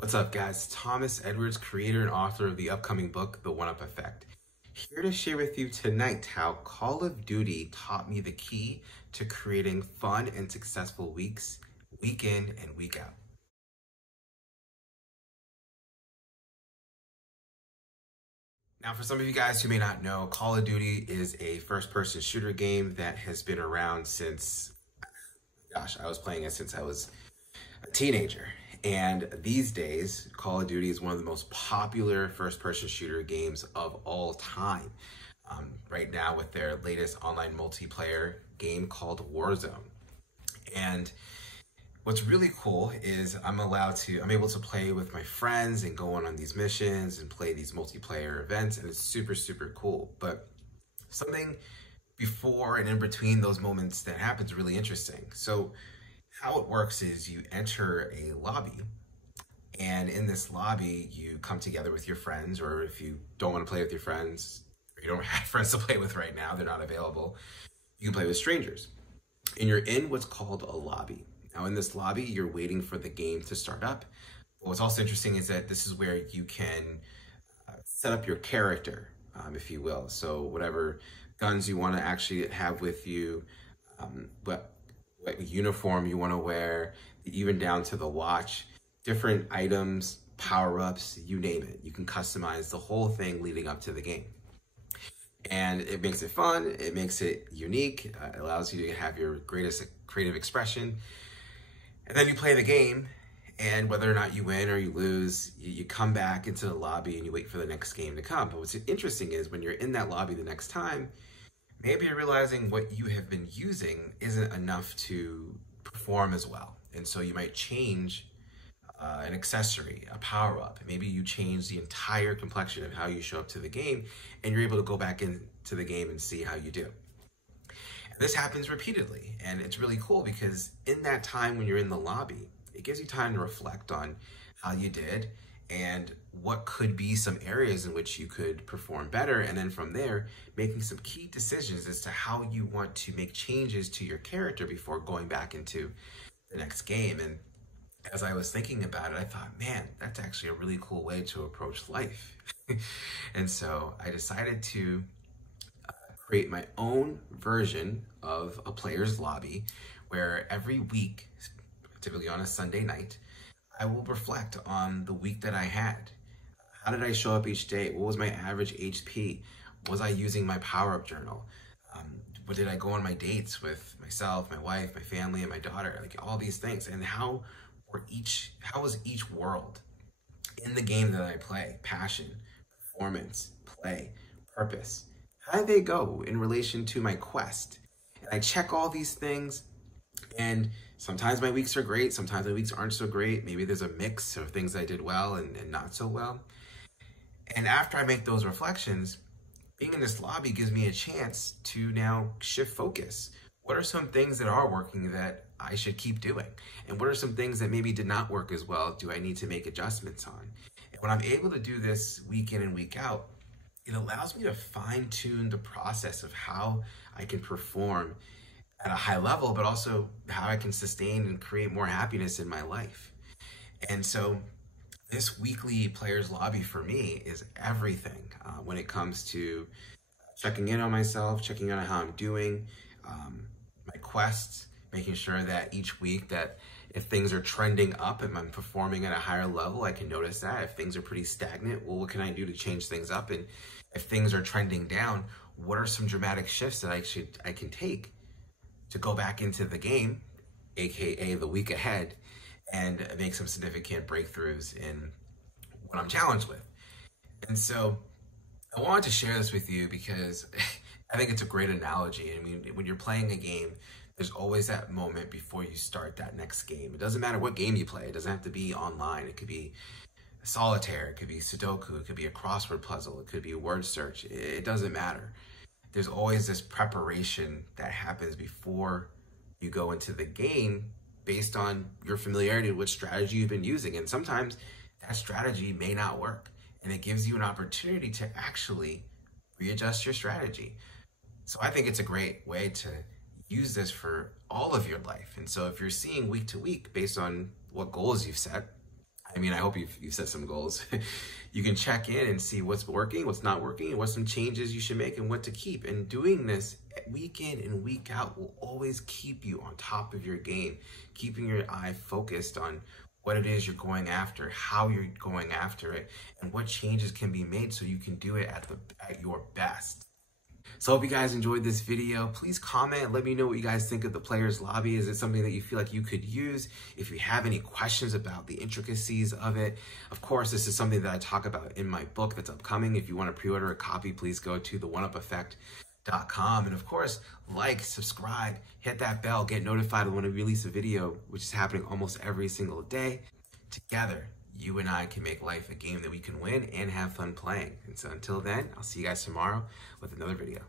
What's up, guys? Thomas Edwards, creator and author of the upcoming book, The One-Up Effect. Here to share with you tonight how Call of Duty taught me the key to creating fun and successful weeks, week in and week out. Now, for some of you guys who may not know, Call of Duty is a first-person shooter game that has been around since, I was playing it since I was a teenager. And these days, Call of Duty is one of the most popular first-person shooter games of all time. Right now with their latest online multiplayer game called Warzone. And what's really cool is I'm able to play with my friends and go on these missions and play these multiplayer events, and it's super, super cool. But something before and in between those moments that happens really interesting. So how it works is you enter a lobby, and in this lobby you come together with your friends, or if you don't want to play with your friends, or you don't have friends to play with right now, they're not available, you can play with strangers. And you're in what's called a lobby. Now in this lobby, you're waiting for the game to start up. But what's also interesting is that this is where you can set up your character, if you will. So whatever guns you want to actually have with you, what uniform you want to wear, even down to the watch, different items, power-ups, you name it. You can customize the whole thing leading up to the game. And it makes it fun, it makes it unique, it allows you to have your greatest creative expression. And then you play the game, and whether or not you win or you lose, you come back into the lobby and you wait for the next game to come. But what's interesting is when you're in that lobby the next time, maybe you're realizing what you have been using isn't enough to perform as well. And so you might change an accessory, a power-up. Maybe you change the entire complexion of how you show up to the game, and you're able to go back into the game and see how you do. And this happens repeatedly, and it's really cool because in that time when you're in the lobby, it gives you time to reflect on how you did and what could be some areas in which you could perform better, and then from there, making some key decisions as to how you want to make changes to your character before going back into the next game. And as I was thinking about it, I thought, man, that's actually a really cool way to approach life. And so I decided to create my own version of a player's lobby where every week, typically on a Sunday night, I will reflect on the week that I had. How did I show up each day? What was my average HP? Was I using my power-up journal? What did I go on my dates with myself, my wife, my family, and my daughter? Like all these things. And how was each world in the game that I play? Passion, performance, play, purpose. How did they go in relation to my quest? And I check all these things, and sometimes my weeks are great, sometimes my weeks aren't so great. Maybe there's a mix of things I did well and not so well. And after I make those reflections, being in this lobby gives me a chance to now shift focus. What are some things that are working that I should keep doing? And what are some things that maybe did not work as well? Do I need to make adjustments on? And when I'm able to do this week in and week out, it allows me to fine-tune the process of how I can perform at a high level, but also how I can sustain and create more happiness in my life. And so this weekly players lobby for me is everything when it comes to checking in on myself, checking in on how I'm doing, my quests, making sure that each week that if things are trending up and I'm performing at a higher level, I can notice that. If things are pretty stagnant, well, what can I do to change things up? And if things are trending down, what are some dramatic shifts that I can take to go back into the game, AKA the week ahead, and make some significant breakthroughs in what I'm challenged with. And so I wanted to share this with you because I think it's a great analogy. I mean, when you're playing a game, there's always that moment before you start that next game. It doesn't matter what game you play. It doesn't have to be online. It could be solitaire, it could be Sudoku, it could be a crossword puzzle, it could be a word search. It doesn't matter. There's always this preparation that happens before you go into the game based on your familiarity with what strategy you've been using. And sometimes that strategy may not work. And it gives you an opportunity to actually readjust your strategy. So I think it's a great way to use this for all of your life. And so if you're seeing week to week based on what goals you've set, I mean, I hope you've set some goals. You can check in and see what's working, what's not working, and what some changes you should make and what to keep. And doing this week in and week out will always keep you on top of your game, keeping your eye focused on what it is you're going after, how you're going after it, and what changes can be made so you can do it at your best. So I hope you guys enjoyed this video. Please comment, let me know what you guys think of the players lobby. Is it something that you feel like you could use? If you have any questions about the intricacies of it, of course, this is something that I talk about in my book that's upcoming. If you want to pre-order a copy, please go to theoneupeffect.com. And of course, like, subscribe, hit that bell, get notified when I release a video, which is happening almost every single day. Together, you and I can make life a game that we can win and have fun playing. And so until then, I'll see you guys tomorrow with another video.